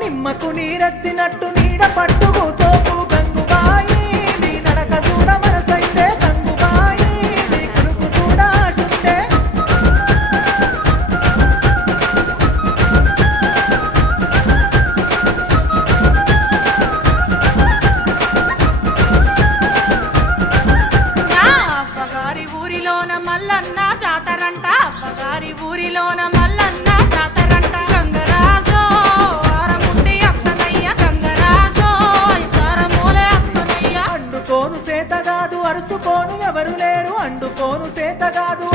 నిమ్మకు నీరెత్తినట్టు నీడ పట్టుకు సోపు గంగుబాయి నీ నడక చూడ మనసైతే గంగుబాయి నీ కులుకు చూడ ఆశుంటే అవ్వగారి ఊరిలోన మల్లన్న జాతరంట అవ్వగారి ఊరిలోన మల్లన్న జాతరంట గంగరాజో ఆరముండి అత్తనయ్య గంగరాజో ఇతరమూలే అత్తనయ్య అండుకోను సేతగాదు అరుసుకోను ఎవరు లేరు అండుకోను సేతగాదు